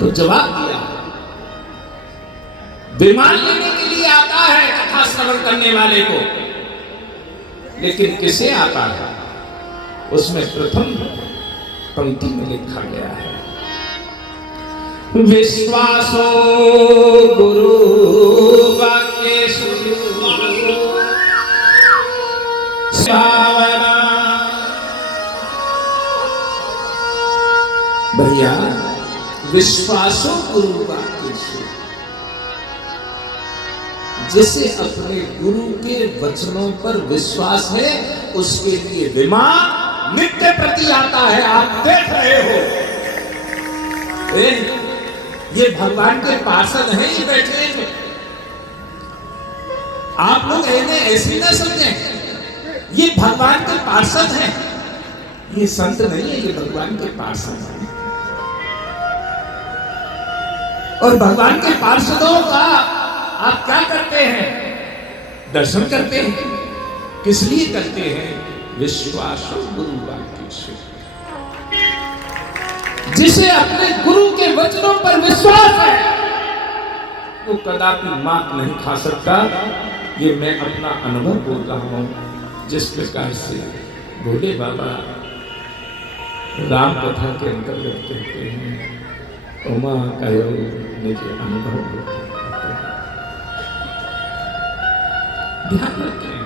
तो जवाब दिया, विमान लेने के लिए आता है कथा श्रवण करने वाले को, लेकिन किसे आता है? उसमें प्रथम पंक्ति में लिखा गया है, विश्वासो गुरु वाक्येषु भावना। भैया, विश्वासो गुरु वाक्येषु, जिसे अपने गुरु के वचनों पर विश्वास है उसके लिए विमान नित्य प्रति आता है। आप देख रहे हो, ये भगवान के पार्षद हैं, ये बैठे हैं। आप लोग इन्हें ऐसे ना समझें, ये भगवान के पार्षद हैं, ये संत नहीं है, ये भगवान के पार्षद हैं। और भगवान के पार्षदों का आप क्या करते हैं? दर्शन करते हैं। किस लिए करते हैं? विश्वासो गुरु वाक्येषु, जिसे अपने गुरु के वचनों पर विश्वास है वो कदापि मात नहीं खा सकता। ये मैं अपना अनुभव बोल रहा हूं। जिस प्रकार से भोले बाबा राम कथा के अंतर्गत कहते हैं, उमा कहो निज अनुभव। ध्यान रखें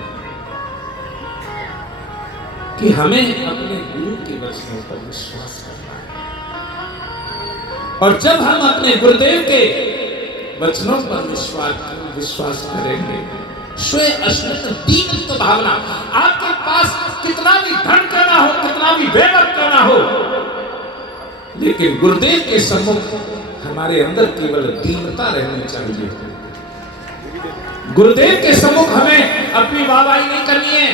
कि हमें अपने गुरु के वचनों पर विश्वास करना है, और जब हम अपने गुरुदेव के वचनों पर विश्वास करेंगे, स्वयं अस्मित दीनत्व भावना, आपके पास कितना भी धन करना हो, कितना भी वैभव करना हो, लेकिन गुरुदेव के सम्मुख हमारे अंदर केवल दीनता रहनी चाहिए। गुरुदेव के सम्मुख हमें अपनी वाहवाही नहीं करनी है,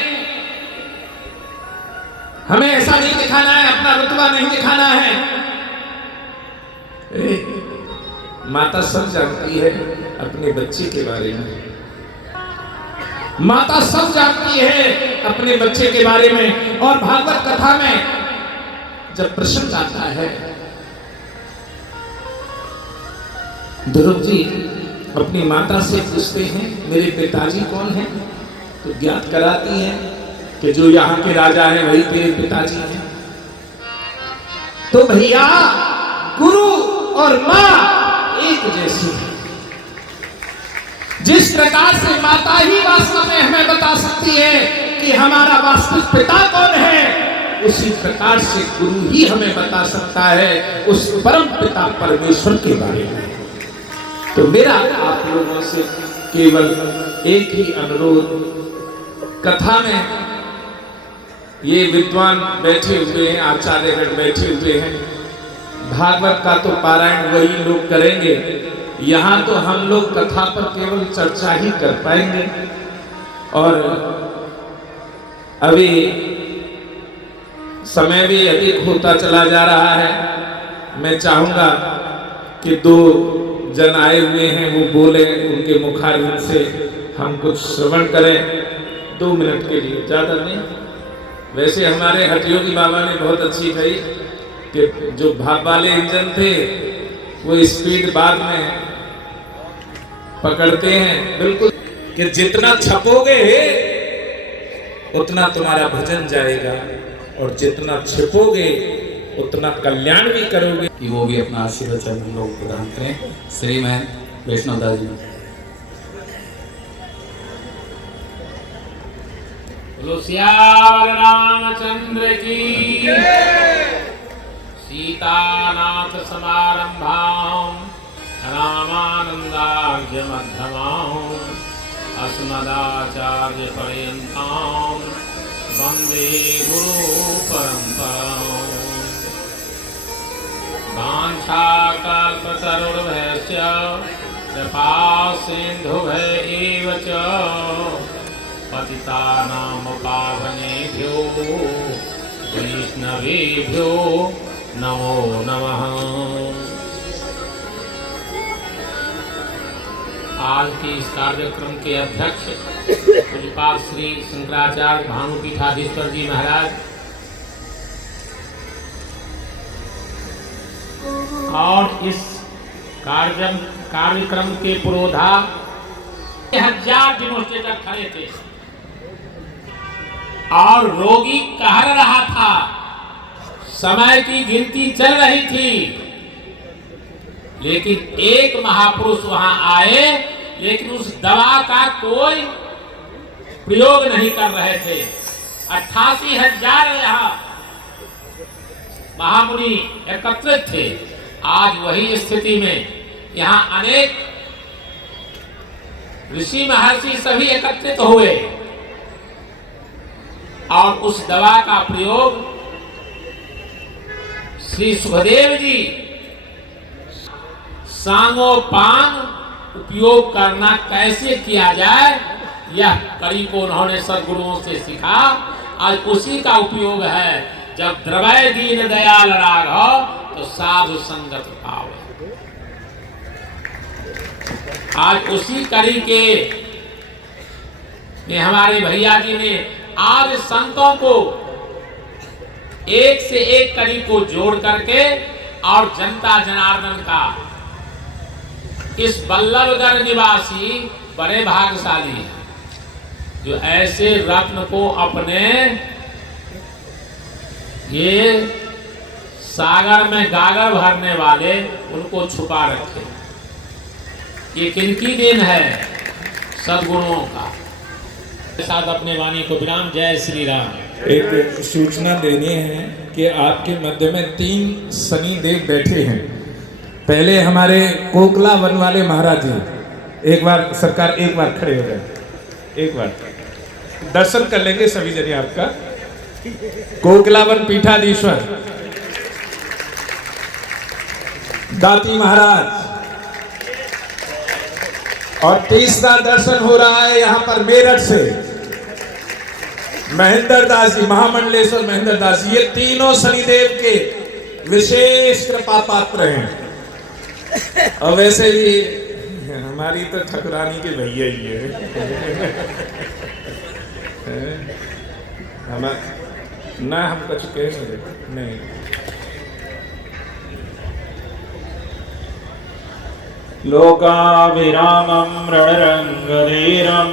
हमें ऐसा नहीं दिखाना है, अपना रुतबा नहीं दिखाना है। माता सब जानती है अपने बच्चे के बारे में, माता सब जानती है अपने बच्चे के बारे में। और भागवत कथा में जब प्रसंग आता है, ध्रुव जी अपनी माता से पूछते हैं मेरे पिताजी कौन हैं, तो ज्ञात कराती हैं कि जो यहाँ के राजा हैं वही तेरे पिताजी हैं। तो भैया, गुरु और माँ एक जैसी है। जिस प्रकार से माता ही वास्तव में हमें बता सकती है कि हमारा वास्तविक पिता कौन है, उसी प्रकार से गुरु ही हमें बता सकता है उस परम पिता परमेश्वर के बारे में। तो मेरा आप लोगों से केवल एक ही अनुरोध, कथा में ये विद्वान बैठे हुए हैं, आचार्यगण बैठे हुए हैं, भागवत का तो पारायण वही लोग करेंगे, यहाँ तो हम लोग कथा पर केवल चर्चा ही कर पाएंगे। और अभी समय भी अधिक होता चला जा रहा है। मैं चाहूंगा कि दो जन आए हुए हैं वो बोले, उनके मुखारविंद से हम कुछ श्रवण करें 2 मिनट के लिए, ज़्यादा नहीं। वैसे हमारे हठयोगी बाबा ने बहुत अच्छी कही कि जो भाप वाले इंजन थे वो स्पीड बाद में पकड़ते हैं, बिल्कुल कि जितना छपोगे उतना तुम्हारा भजन जाएगा, और जितना छिपोगे उतना कल्याण भी करोगे। कि वो भी अपना आशीर्वचन हम लोग प्रदान करें। श्री महंत वैष्णवदास जी। बोलो सियावर रामचंद्र की, सीतानाथ समारंभां रामानंदार्य मध्यमां अस्मदाचार्य पर्यन्तां वंदे गुरु परंपरां। वाञ्छाकल्पतरुर्भयश्च कृपा सिन्धुभ्य च पतितानां पावनेभ्यो वैष्णवेभ्यो नमो नमः। आज के इस कार्यक्रम के अध्यक्ष पूज्यपाद श्री शंकराचार्य भानुपीठाधीश्वर जी महाराज और इस कार्यक्रम के पुरोधा 1000 डेमोन्स्ट्रेटर खड़े थे और रोगी कह रहा था, समय की गिनती चल रही थी, लेकिन एक महापुरुष वहां आए, लेकिन उस दवा का कोई प्रयोग नहीं कर रहे थे। 88,000 यहाँ महामुनि एकत्रित थे। आज वही स्थिति में यहाँ अनेक ऋषि महर्षि सभी एकत्रित हुए और उस दवा का प्रयोग श्री सुखदेव जी सांगोपांग उपयोग करना कैसे किया जाए, यह कड़ी को उन्होंने सद्गुरुओं से सीखा। आज उसी का उपयोग है। जब द्रवय दीन दयाल राघव तो साधु संगत पावे। आज उसी कड़ी के में हमारे भैया जी ने आज संतों को एक से एक कड़ी को जोड़ करके और जनता जनार्दन का इस बल्लभगढ़ निवासी बड़े भाग्यशाली हैं जो ऐसे रत्न को अपने ये सागर में गागर भरने वाले उनको छुपा रखे। ये किनकी देन है? सद्गुरुओं का। साथ अपने वाणी को विराम। जय श्री राम। एक सूचना देनी है कि आपके मध्य में 3 शनिदेव बैठे हैं। पहले हमारे कोकला वन वाले महाराज जी, एक बार सरकार एक बार खड़े हो जाए, एक बार दर्शन कर लेंगे सभी जने आपका। कोकलावन पीठाधीश्वर दाती महाराज, और तीसरा दर्शन हो रहा है यहाँ पर मेरठ से महेंद्र दास जी, महामंडलेश्वर महेंद्र दास जी। ये तीनों शनिदेव के विशेष कृपा पात्र हैं। और वैसे भी हमारी तो ठकुरानी के भैया ही है। हम ना हम कुछ कह नहीं। लोकाभिरामं रणरंगधीरं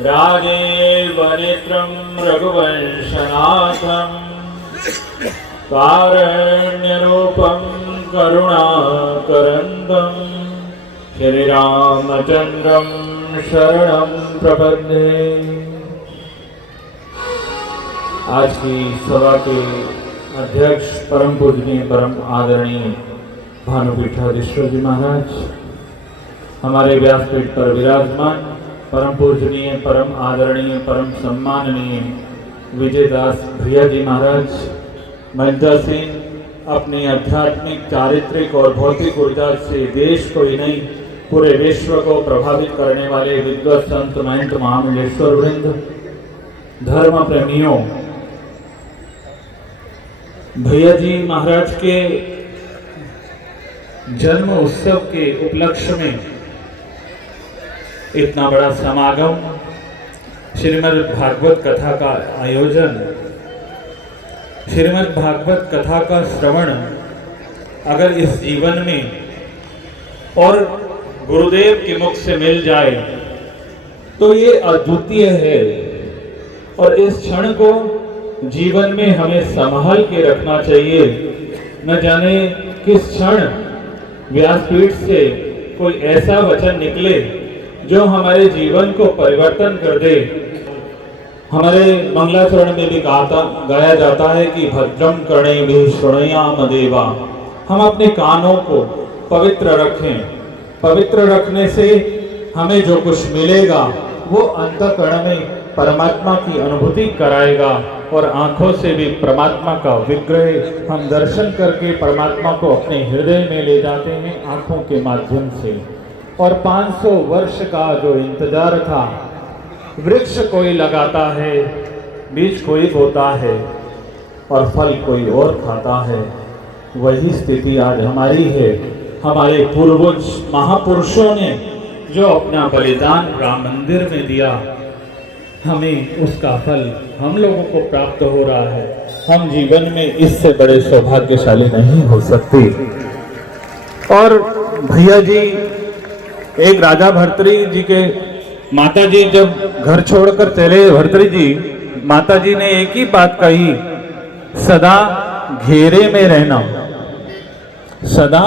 राजेवनेत्रं रघुवंशनाथं कारुण्यरूपं करुणाकरन्दं श्रीरामचन्द्रं शरणं प्रपद्ये। आज की सभा के अध्यक्ष परम पूजनीय परम आदरणीय भानुपीठाधीश्वर जी महाराज, हमारे व्यासपीठ पर विराजमान परम पूजनीय परम आदरणीय परम सम्माननीय विजयदास भैया जी महाराज, महिंद्र सिंह अपनी आध्यात्मिक, चारित्रिक और भौतिक ऊर्जा से देश को ही नहीं पूरे विश्व को प्रभावित करने वाले विद्वत संत महंत महामंडलेश्वर वृंद, धर्म प्रेमियों, भैया जी महाराज के जन्म उत्सव के उपलक्ष्य में इतना बड़ा समागम, श्रीमद् भागवत कथा का आयोजन, श्रीमद् भागवत कथा का श्रवण अगर इस जीवन में और गुरुदेव के मुख से मिल जाए तो ये अद्वितीय है। और इस क्षण को जीवन में हमें संभाल के रखना चाहिए। न जाने किस क्षण व्यासपीठ से कोई ऐसा वचन निकले जो हमारे जीवन को परिवर्तन कर दे। हमारे मंगलाचरण में भी गाया जाता है कि भद्रम कर्णेभिः शृणुयाम देवा। हम अपने कानों को पवित्र रखें। पवित्र रखने से हमें जो कुछ मिलेगा वो अंतःकरण में परमात्मा की अनुभूति कराएगा और आंखों से भी परमात्मा का विग्रह हम दर्शन करके परमात्मा को अपने हृदय में ले जाते हैं आंखों के माध्यम से। और 500 वर्ष का जो इंतजार था, वृक्ष कोई लगाता है, बीज कोई बोता है और फल कोई और खाता है, वही स्थिति आज हमारी है। हमारे पूर्वज महापुरुषों ने जो अपना बलिदान राम मंदिर में दिया, हमें उसका फल हम लोगों को प्राप्त हो रहा है। हम जीवन में इससे बड़े सौभाग्यशाली नहीं हो सकते। और भैया जी, एक राजा भर्तृहरि जी के माता जी जब घर छोड़कर चले, भर्तृहरि जी, माता जी ने एक ही बात कही, सदा घेरे में रहना, सदा